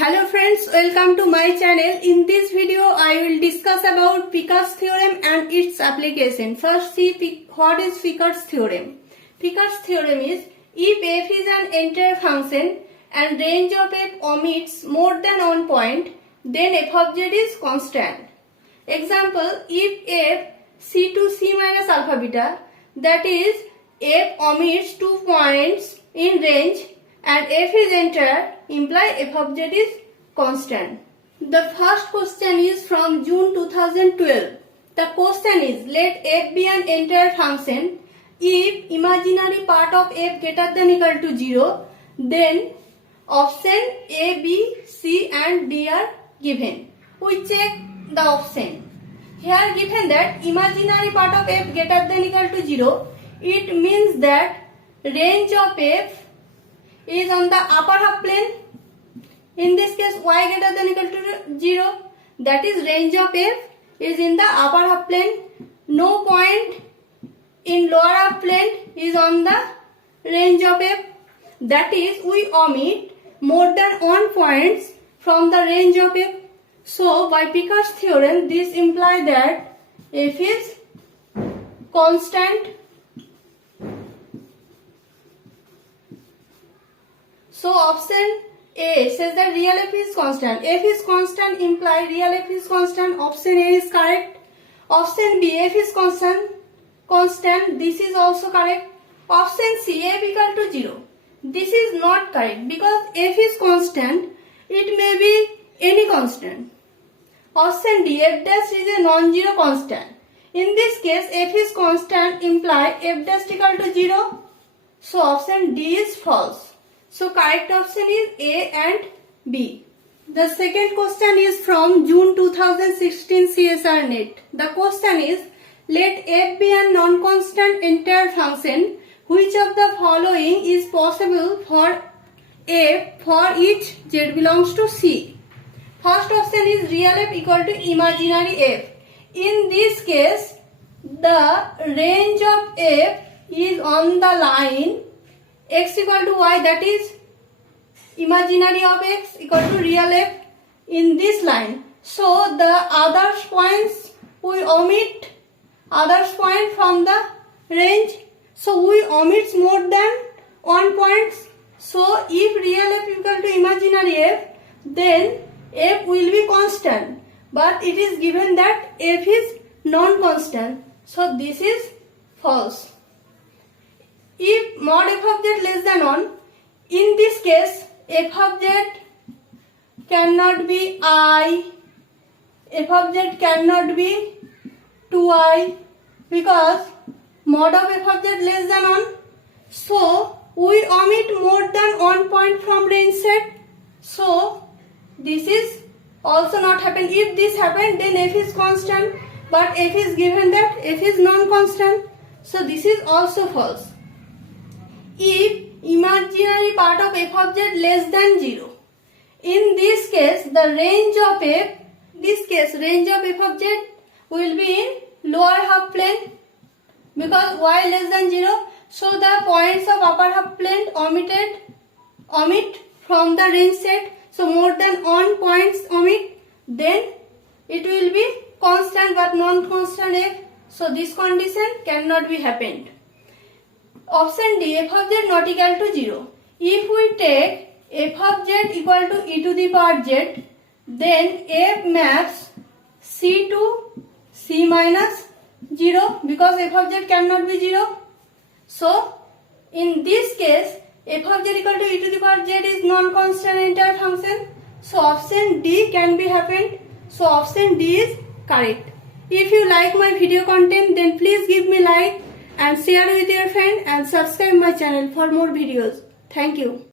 Hello friends, welcome to my channel. In this video, I will discuss about Picard's theorem and its application. First, see what is Picard's theorem. Picard's theorem is if f is an entire function and range of f omits more than one point, then f of z is constant. Example, if f c to c minus alpha beta, that is f omits 2 points in range and f is entire, imply f of z is constant. The first question is from June 2012. The question is, let f be an entire function. If imaginary part of f greater than equal to 0, then option A, B, C and D are given. We check the option. Here given that imaginary part of f greater than equal to 0, it means that range of f is on the upper half plane. In this case, y greater than equal to 0, that is range of f is in the upper half plane. No point in lower half plane is on the range of f. That is, we omit more than 1 points from the range of f. So, by Picard's theorem, this implies that f is constant. So option A says that real f is constant. F is constant imply real f is constant. Option A is correct. Option B, f is constant. This is also correct. Option C, f equal to 0. This is not correct because f is constant. It may be any constant. Option D, f dash is a non-zero constant. In this case, f is constant imply f dash equal to 0. So option D is false. So correct option is A and B. The second question is from June 2016 CSR Net. The question is, let f be a non-constant entire function. Which of the following is possible for f for each z belongs to C? First option is real f equal to imaginary f. In this case, the range of f is on the line x equal to y, that is imaginary of x equal to real f in this line. So the other points we omit, others point from the range. So we omit more than 1 point. So if real f equal to imaginary f, then f will be constant. But it is given that f is non-constant. So this is false. If mod f of z less than 1, in this case, f of z cannot be I, f of z cannot be 2I because mod of f of z less than 1. So, we omit more than 1 point from range set. So, this is also not happen. If this happened, then f is constant. But f is given that f is non-constant. So, this is also false. If imaginary part of f of z less than 0, in this case the range of f, range of f of z will be in lower half plane because y less than 0. So the points of upper half plane omit from the range set. So more than 1 points omit, then it will be constant but non-constant f. So this condition cannot be happened. Option D, f of z not equal to 0. If we take f of z equal to e to the power z, then f maps c to c minus 0 because f of z cannot be 0. So, in this case, f of z equal to e to the power z is non-constant entire function. So, option D can be happened. So, option D is correct. If you like my video content, then please give me like and share with your friend and subscribe my channel for more videos. Thank you.